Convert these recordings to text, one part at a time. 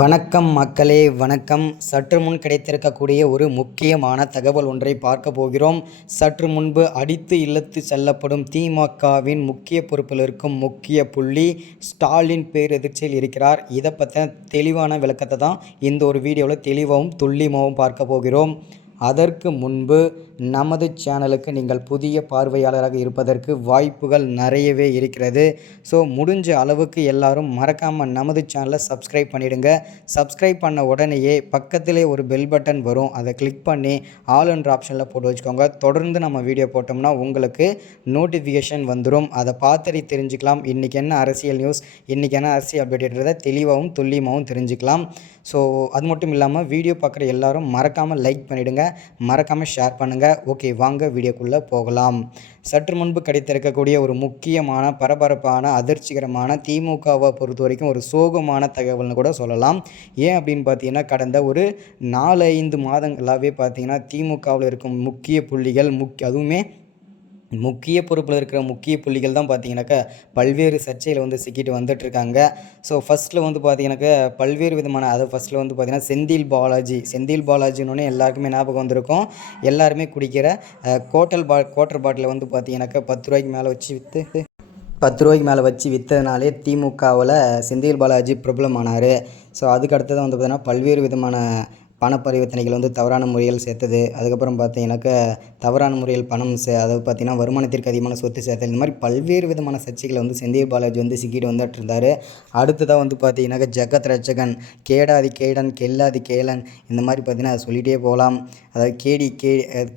வணக்கம் மக்களே, வணக்கம். சற்று முன் கிடைத்திருக்கக்கூடிய ஒரு முக்கியமான தகவல் ஒன்றை பார்க்க போகிறோம். சற்று முன்பு அடித்து இழுத்து செல்லப்படும் திமுகவின் முக்கிய பொறுப்பில் இருக்கும் முக்கிய புள்ளி ஸ்டாலின் பேரெதிர்ச்சியில் இருக்கிறார். இதை பற்றின தெளிவான விளக்கத்தை தான் இந்த ஒரு வீடியோவில் தெளிவாகவும் துல்லியமாகவும் பார்க்க போகிறோம். அதற்கு முன்பு நமது சேனலுக்கு நீங்கள் புதிய பார்வையாளராக இருப்பதற்கு வாய்ப்புகள் நிறையவே இருக்கிறது. ஸோ முடிஞ்ச அளவுக்கு எல்லாரும் மறக்காமல் நமது சேனலை சப்ஸ்கிரைப் பண்ணிவிடுங்க. சப்ஸ்கிரைப் பண்ண உடனேயே பக்கத்திலே ஒரு பெல் பட்டன் வரும், அதை கிளிக் பண்ணி ஆல் என்ற ஆப்ஷனில் போட்டு வச்சுக்கோங்க. தொடர்ந்து நம்ம வீடியோ போட்டோம்னா உங்களுக்கு நோட்டிஃபிகேஷன் வந்துடும். அதை பார்த்துட்டு தெரிஞ்சுக்கலாம் இன்றைக்கி என்ன அரசியல் நியூஸ், இன்றைக்கி என்ன அரசியல் அப்டேட்ன்றதை தெளிவாகவும் துல்லியமாகவும் தெரிஞ்சுக்கலாம். ஸோ அது மட்டும் இல்லாமல் வீடியோ பார்க்குற எல்லாரும் மறக்காமல் லைக் பண்ணிவிடுங்க, மறக்காமல் ஷேர் பண்ணுங்கள். ஓகே, வாங்க வீடியோக்குள்ளே போகலாம். சற்று முன்பு கிடைத்திருக்கக்கூடிய ஒரு முக்கியமான பரபரப்பான அதிர்ச்சிகரமான திமுகவை பொறுத்த வரைக்கும் ஒரு சோகமான தகவல்னு கூட சொல்லலாம். ஏன் அப்படின்னு பார்த்தீங்கன்னா, கடந்த ஒரு 4-5 மாதங்களாகவே பார்த்தீங்கன்னா திமுகவில் இருக்கும் முக்கிய புள்ளிகள் அதுவுமே முக்கிய பொறுப்பில் இருக்கிற முக்கிய புள்ளிகள் தான் பார்த்தீங்கன்னாக்கா பல்வேறு சர்ச்சையில் வந்து சிக்கிட்டு வந்துட்டுருக்காங்க. ஸோ ஃபஸ்ட்டில் வந்து பார்த்தீங்கன்னாக்கா பல்வேறு விதமான ஃபஸ்ட்டில் வந்து பார்த்தீங்கன்னா செந்தில் பாலாஜின்னொன்னே எல்லாருக்குமே ஞாபகம் வந்திருக்கும். எல்லாருமே குடிக்கிற குவார்ட்டர் பாட்டிலை வந்து பார்த்தீங்கன்னாக்கா 10 ரூபாய்க்கு மேலே வச்சு விற்றதுனாலே திமுகவில் செந்தில் பாலாஜி பிரபலமானார். ஸோ அதுக்கு அடுத்தது வந்து பார்த்தீங்கன்னா பல்வேறு விதமான பண பரிவர்த்தனைகள் வந்து தவறான முறையில் சேர்த்தது. அதுக்கப்புறம் பார்த்தீங்கன்னாக்கா தவறான முறையில் பணம் அதாவது பார்த்தீங்கன்னா வருமானத்திற்கு அதிகமான சொத்து சேர்த்தல், இந்த மாதிரி பல்வேறு விதமான சர்ச்சைகளை வந்து செந்தில் பாலாஜி வந்து சிக்கிட்டு வந்துட்டு இருந்தார். அடுத்ததாக வந்து பார்த்தீங்கன்னாக்கா ஜகத் ரட்சகன், கேடாதி கேடன் கெல்லாதி கேளன், இந்த மாதிரி பார்த்தீங்கன்னா அதை சொல்லிகிட்டே போகலாம். அதாவது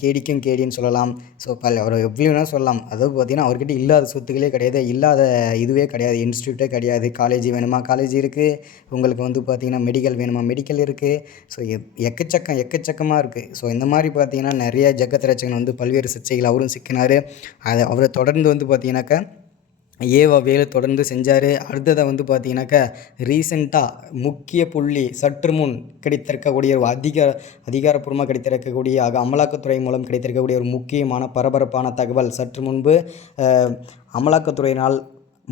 கேடிக்கும் கேடின்னு சொல்லலாம். ஸோ அவர் எப்படி வேணால் சொல்லலாம். அதாவது பார்த்தீங்கன்னா அவர்கிட்ட இல்லாத சொத்துக்களே கிடையாது, இல்லாத இதுவே கிடையாது, இன்ஸ்டியூட்டே கிடையாது. காலேஜ் வேணுமா காலேஜ் இருக்குது, உங்களுக்கு வந்து பார்த்தீங்கன்னா மெடிக்கல் வேணுமா மெடிக்கல் இருக்குது. ஸோ எக்கச்சக்கமாக இருக்குது. ஸோ இந்த மாதிரி பார்த்தீங்கன்னா நிறைய ஜகத் ரட்சகன் வந்து பல்வேறு சர்ச்சைகள் அவரும் சிக்கினார். அவரை தொடர்ந்து வந்து பார்த்தீங்கன்னாக்கா வேலை தொடர்ந்து செஞ்சார். அடுத்ததை வந்து பார்த்தீங்கன்னாக்கா ரீசெண்டாக முக்கிய புள்ளி சற்று முன் கிடைத்திருக்கக்கூடிய ஒரு அதிகாரப்பூர்வமாக கிடைத்திருக்கக்கூடிய அமலாக்கத்துறை மூலம் கிடைத்திருக்கக்கூடிய ஒரு முக்கியமான பரபரப்பான தகவல். சற்று முன்பு அமலாக்கத்துறையினால்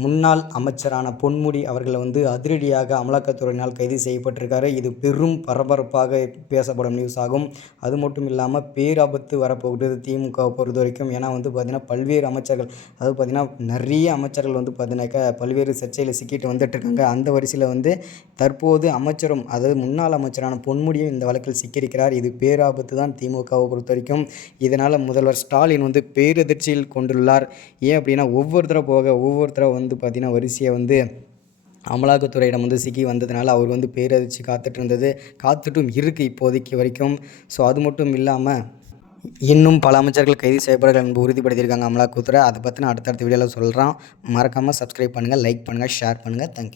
முன்னாள் அமைச்சரான பொன்முடி அவர்கள் வந்து அதிரடியாக அமலாக்கத்துறையினால் கைது செய்யப்பட்டிருக்காரு. இது பெரும் பரபரப்பாக பேசப்படும் நியூஸ் ஆகும். அது மட்டும் இல்லாமல் பேராபத்து வரப்போகிறது திமுகவை பொறுத்த வரைக்கும். ஏன்னா வந்து பார்த்திங்கன்னா பல்வேறு அமைச்சர்கள், அதாவது பார்த்திங்கன்னா நிறைய அமைச்சர்கள் வந்து பார்த்திங்கனாக்கா பல்வேறு சர்ச்சையில் சிக்கிட்டு வந்துட்டுருக்காங்க. அந்த வரிசையில் வந்து தற்போது அமைச்சரும், அதாவது முன்னாள் அமைச்சரான பொன்முடியும் இந்த வழக்கில் சிக்கியிருக்கிறார். இது பேராபத்து தான் திமுகவை பொறுத்த வரைக்கும். இதனால் முதல்வர் ஸ்டாலின் வந்து பேரதிர்ச்சியில் கொண்டுள்ளார். ஏன் அப்படின்னா ஒவ்வொருத்தரை வந்து பார்த்திங்கன்னா வரிசையை வந்து அமலாக்கத்துறையிடம் வந்து சிக்கி வந்ததுனால அவர் வந்து பேரதிர்ச்சி காத்துட்டும் இருக்குது இப்போதைக்கு வரைக்கும். ஸோ அது மட்டும் இல்லாமல் இன்னும் பல அமைச்சர்கள் கைது செய்யப்படுகிறார்கள் என்று உறுதிப்படுத்தியிருக்காங்க அமலாக்கத்துறை. அதை பற்றி நான் அடுத்தடுத்த வீடியோவில் சொல்கிறேன். மறக்காமல் சப்ஸ்கிரைப் பண்ணுங்கள், லைக் பண்ணுங்கள், ஷேர் பண்ணுங்கள். தேங்க்யூ.